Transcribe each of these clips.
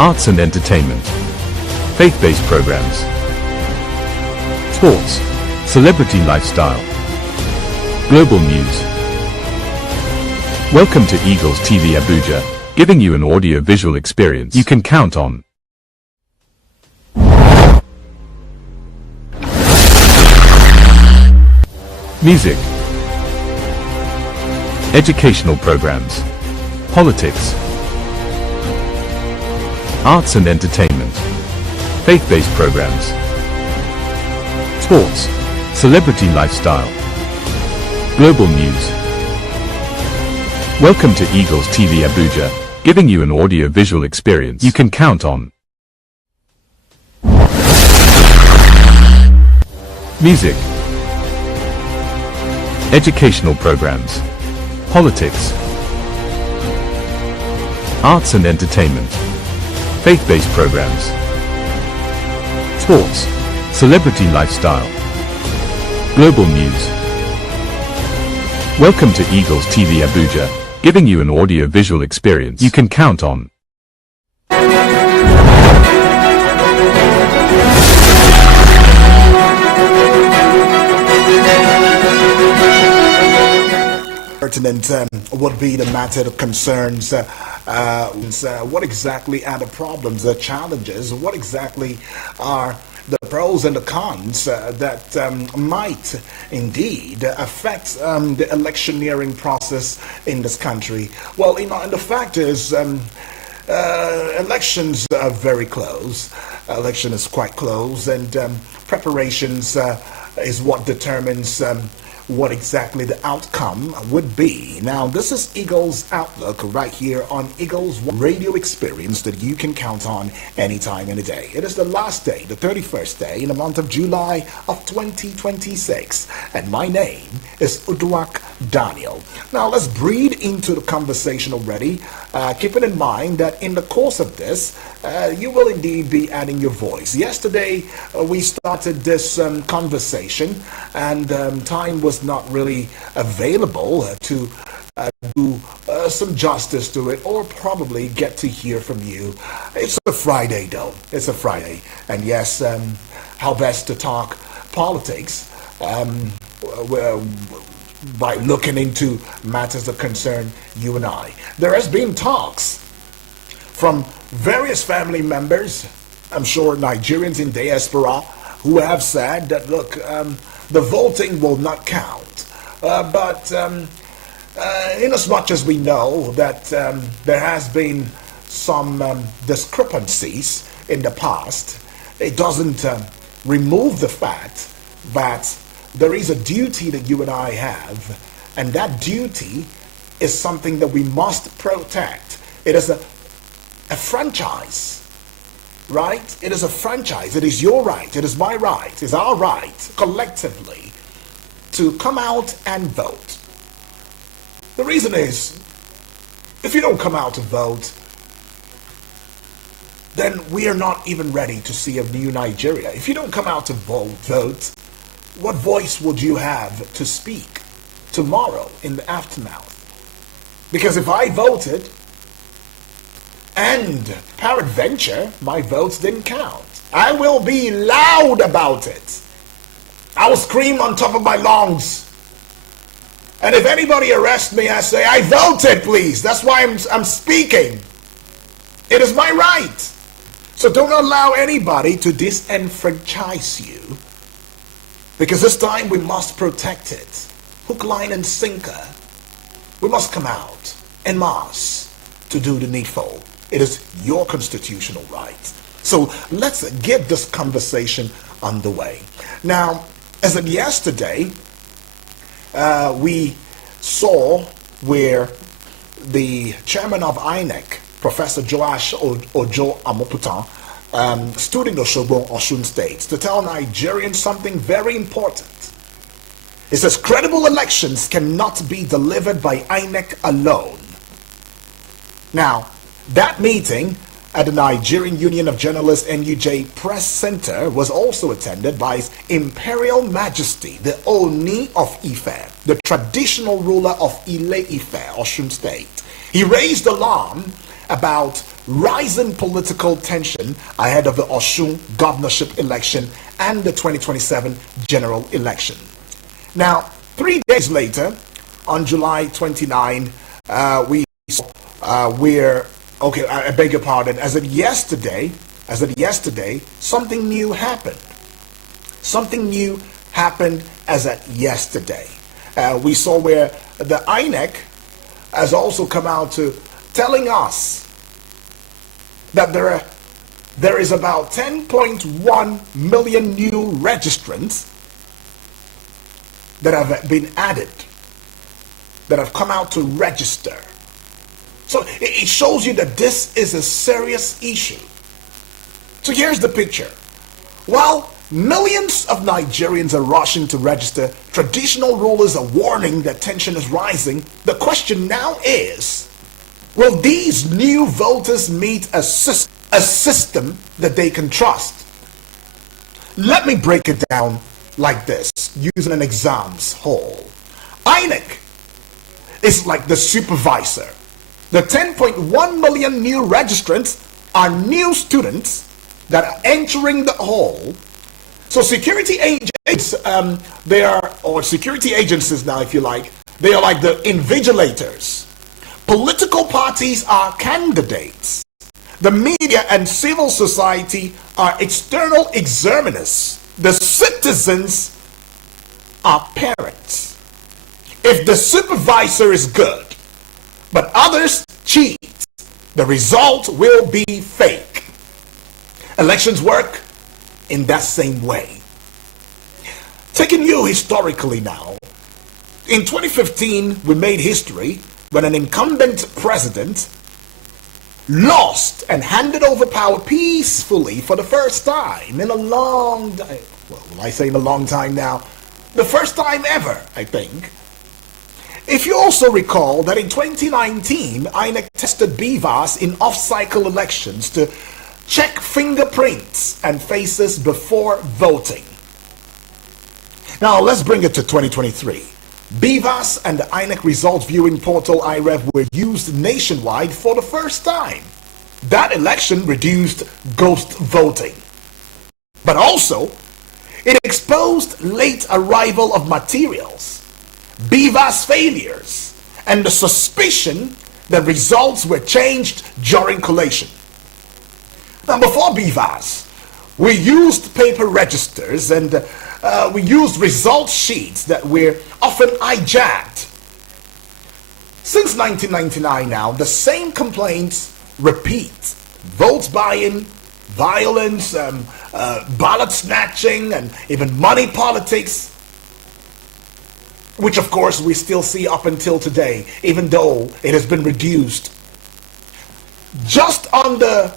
arts and entertainment, faith-based programs, sports, celebrity lifestyle, global news. Welcome to Eagles TV Abuja, giving you an audio-visual experience you can count on. Music, educational programs, politics, arts and entertainment, faith-based programs, sports, celebrity lifestyle, global news. Welcome to Eagles TV Abuja, giving you an audio-visual experience you can count on. Music, educational programs, politics, arts and entertainment, faith-based programs, sports, celebrity lifestyle, global news. Welcome to Eagles TV Abuja, giving you an audio-visual experience you can count on. Pertinent would be the matter that concerns what exactly are the problems, the challenges, what exactly are the pros and the cons that might indeed affect the electioneering process in this country. Well, and the fact is, elections are very close. Election is quite close, and preparations is what determines what exactly the outcome would be. Now, this is Eagles Outlook right here on Eagles Radio Experience that you can count on anytime, any day. It is the last day, the 31st day in the month of July of 2026, and my name is Uduak Daniel. Now, let's breathe into the conversation already, keeping in mind that in the course of this, you will indeed be adding your voice. Yesterday, we started this conversation, and time was not really available to do some justice to it, or probably get to hear from you. It's a Friday though. It's a Friday, and yes, how best to talk politics by looking into matters that concern you and I. There has been talks from various family members, I'm sure Nigerians in diaspora, who have said that, look, the voting will not count. But in as much as we know that there has been some discrepancies in the past, it doesn't remove the fact that there is a duty that you and I have, and that duty is something that we must protect. It is a franchise. Right? It is a franchise. It is your right. It is my right. It is our right, collectively, to come out and vote. The reason is, if you don't come out to vote, then we are not even ready to see a new Nigeria. If you don't come out to vote, what voice would you have to speak tomorrow in the aftermath? Because if I voted, and peradventure, my votes didn't count, I will be loud about it. I will scream on top of my lungs. And if anybody arrests me, I say, I voted, please. That's why I'm speaking. It is my right. So don't allow anybody to disenfranchise you. Because this time we must protect it. Hook, line, and sinker. We must come out en masse to do the needful. It is your constitutional right. So let's get this conversation underway. Now, as of yesterday, we saw where the chairman of INEC, Professor Joash Ojo Amoputan, stood in Osogbo, Osun State, to tell Nigerians something very important. It says, credible elections cannot be delivered by INEC alone. Now, that meeting at the Nigerian Union of Journalists NUJ Press Center was also attended by His Imperial Majesty, the Oni of Ife, the traditional ruler of Ile Ife, Osun State. He raised alarm about rising political tension ahead of the Osun governorship election and the 2027 general election. Now, 3 days later, on July 29, we saw okay, I beg your pardon, as of yesterday, something new happened. Something new happened as at yesterday. We saw where the INEC has also come out to telling us that there is about 10.1 million new registrants that have been added, that have come out to register. So it shows you that this is a serious issue. So here's the picture. While millions of Nigerians are rushing to register, traditional rulers are warning that tension is rising. The question now is, will these new voters meet a system that they can trust? Let me break it down like this, using an exams hall. INEC is like the supervisor. The 10.1 million new registrants are new students that are entering the hall. So security agents, they are, or security agencies now, if you like, they are like the invigilators. Political parties are candidates. The media and civil society are external examiners. The citizens are parents. If the supervisor is good, but others cheat, the result will be fake. Elections work in that same way. Taking you historically now, in 2015, we made history when an incumbent president lost and handed over power peacefully for the first time in a long time. Well, I say in a long time now, the first time ever, I think. If you also recall that in 2019, INEC tested BVAS in off-cycle elections to check fingerprints and faces before voting. Now let's bring it to 2023. BVAS and the INEC results viewing portal IReV were used nationwide for the first time. That election reduced ghost voting. But also, it exposed late arrival of materials, BVAS failures, and the suspicion that results were changed during collation. Now, before BVAS, we used paper registers and we used result sheets that were often hijacked. Since 1999 now, the same complaints repeat. Votes buying, violence, ballot snatching, and even money politics, which of course we still see up until today, even though it has been reduced. Just on the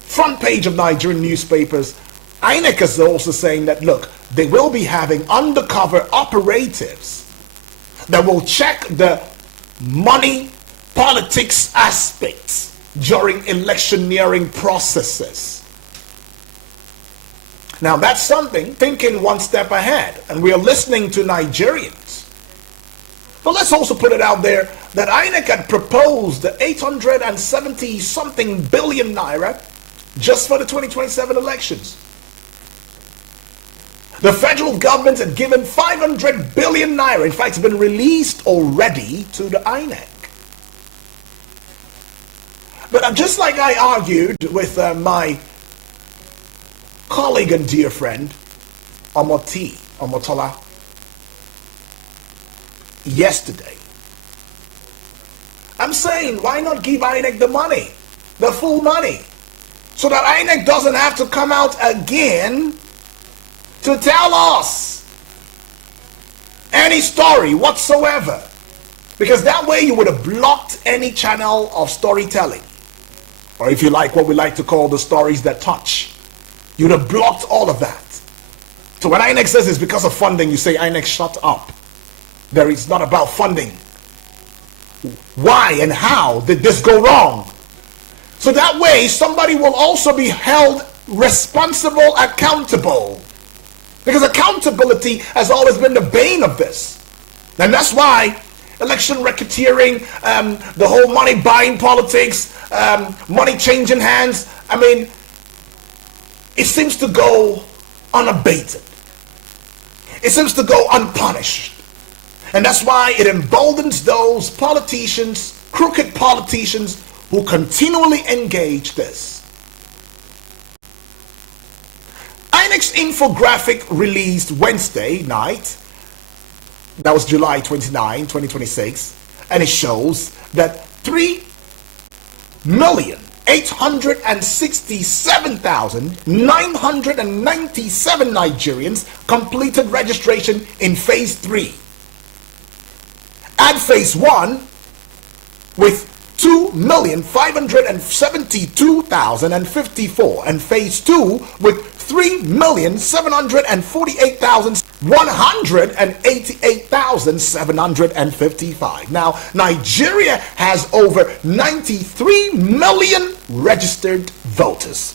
front page of Nigerian newspapers, INEC is also saying that, look, they will be having undercover operatives that will check the money politics aspects during electioneering processes. Now that's something, thinking one step ahead, and we are listening to Nigerians. But let's also put it out there that INEC had proposed the 870 something billion naira just for the 2027 elections. The federal government had given 500 billion naira, in fact, it's been released already to the INEC. But just like I argued with my colleague and dear friend, Omotola, yesterday, I'm saying, why not give INEC the money, the full money, so that INEC doesn't have to come out again to tell us any story whatsoever. Because that way you would have blocked any channel of storytelling. Or if you like, what we like to call the stories that touch. You would have blocked all of that. So when INEC says it's because of funding, you say, INEC, shut up. There is not about funding. Why and how did this go wrong? So that way somebody will also be held responsible, accountable. Because accountability has always been the bane of this. And that's why election racketeering, the whole money buying politics, money changing hands. I mean, it seems to go unabated. It seems to go unpunished. And that's why it emboldens those politicians, crooked politicians, who continually engage this. INEC's infographic released Wednesday night, that was July 29, 2026, and it shows that 3,867,997 Nigerians completed registration in Phase 3. Add Phase 1 with 2,572,054 and Phase 2 with 3,748,188,755. Now, Nigeria has over 93 million registered voters.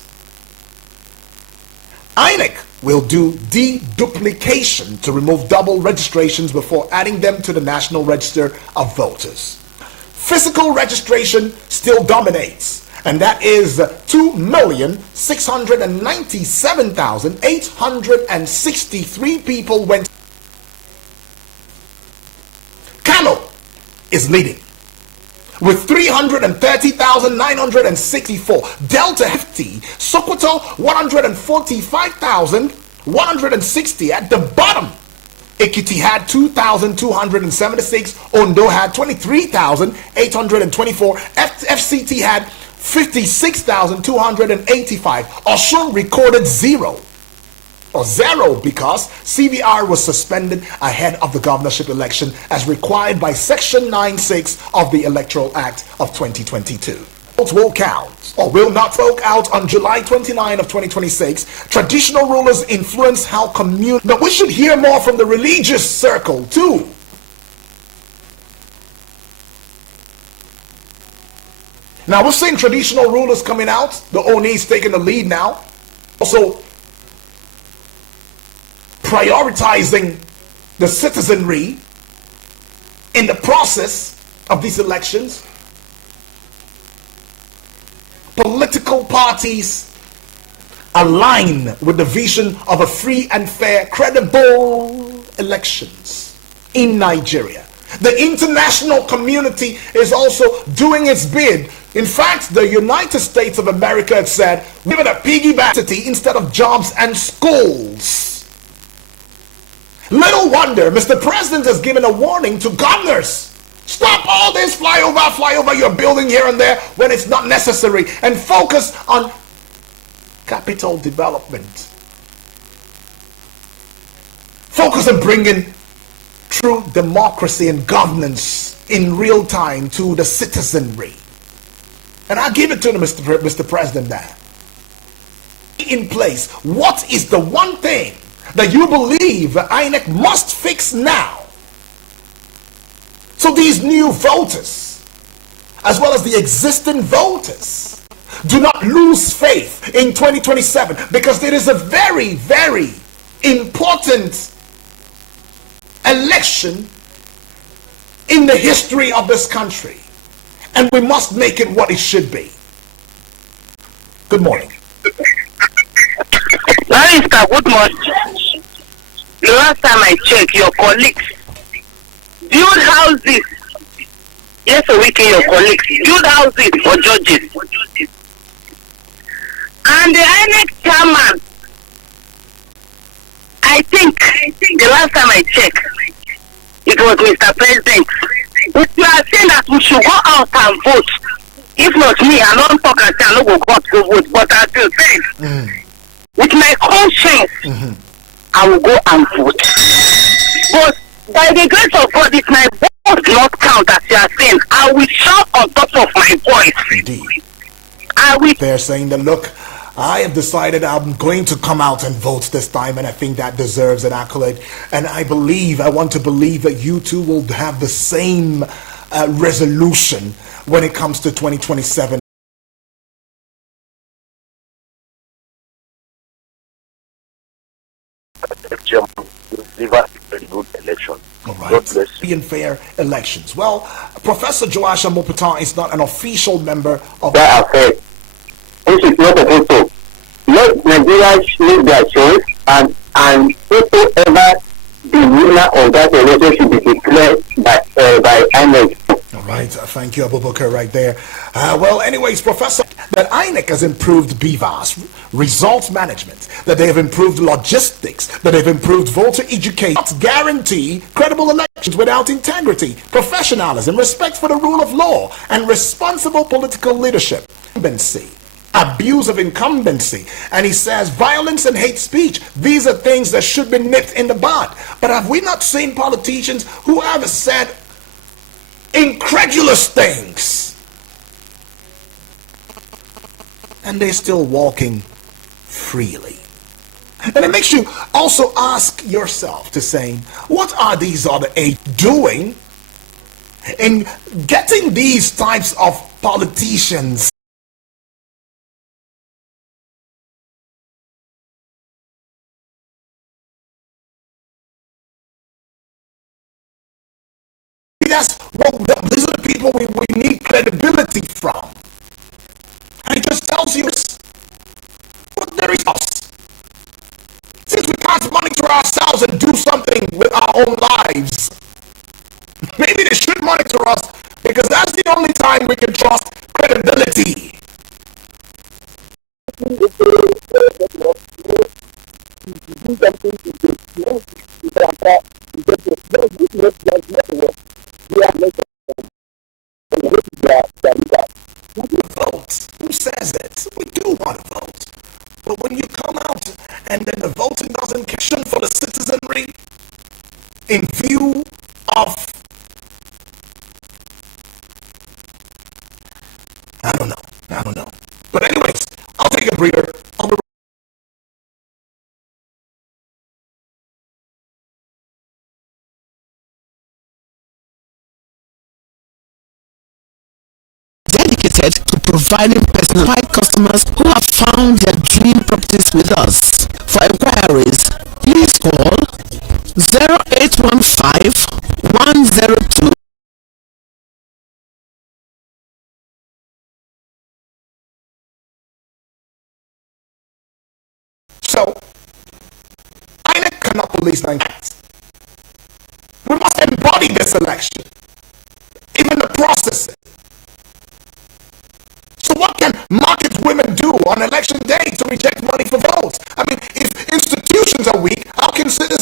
INEC will do deduplication to remove double registrations before adding them to the National Register of Voters. Physical registration still dominates, and that is 2,697,863 people went. Kano is leading with 330,964. Delta 50, Sokoto 145,160 at the bottom. Ekiti had 2,276, Ondo had 23,824, FCT had 56,285. Osun recorded zero because CVR was suspended ahead of the governorship election as required by Section 96 of the Electoral Act of 2022. Votes will count or will not vote out on July 29 of 2026. Traditional rulers influence how but we should hear more from the religious circle too. Now we're seeing traditional rulers coming out. The Oni is taking the lead now. Also prioritizing the citizenry in the process of these elections. Political parties align with the vision of a free and fair, credible elections in Nigeria. The international community is also doing its bid. In fact, the United States of America had said, give it a piggyback city instead of jobs and schools. Little wonder, Mr. President has given a warning to governors. Stop all this flyover you're building here and there when it's not necessary, and focus on capital development. Focus on bringing true democracy and governance in real time to the citizenry. And I'll give it to Mr. President there. In place, what is the one thing that you believe INEC must fix now? So these new voters, as well as the existing voters, do not lose faith in 2027, because it is a very, very important election in the history of this country, and we must make it what it should be. Good morning. Barrister, good morning. The last time I checked, your colleagues build houses. Yes, a week your colleagues build houses for judges. And the INEC chairman, I think the last time I checked, it was Mr. President. But you are saying that we should go out and vote. If not me, I don't talk and say I don't go out to vote, but I still say, with my conscience, I will go and vote. But by the grace of God, if my vote does not count as you are saying, I will shout on top of my voice. Indeed. They're saying that, look, I have decided I'm going to come out and vote this time, and I think that deserves an accolade. And I want to believe that you too will have the same resolution when it comes to 2027. good election. All right. God bless you. Free and fair elections. Well, Professor Joasha Mopata is not an official member of that affair, which is not supposed to. Let Nigerians make their choice, and whoever the winner of that election should be declared by INEC. All right, thank you, Abubakar, right there. Well, anyways, Professor, that INEC has improved BVAS, results management, that they have improved logistics, that they've improved voter education, not guarantee credible elections without integrity, professionalism, respect for the rule of law, and responsible political leadership. Incumbency, abuse of incumbency, and he says violence and hate speech, these are things that should be nipped in the bud. But have we not seen politicians who have said incredulous things and they're still walking freely? And it makes you also ask yourself to say, what are these other eight doing in getting these types of politicians these are the people we need credibility from. And it just tells you what there is us. Since we can't monitor ourselves and do something with our own lives, maybe they should monitor us, because that's the only time we can trust credibility. Vote. Who says it? We do want to vote. But when you come out and then the voting doesn't question for the citizenry in view of, I don't know. But anyways, I'll take a breather. Dedicated to providing personalized customers who have found their dream properties with us. For inquiries, please call 0815 102. So, INEC cannot police Nigerians. We must embody this election, even the process. So what can market women do on election day to reject money for votes? I mean, if institutions are weak, how can citizens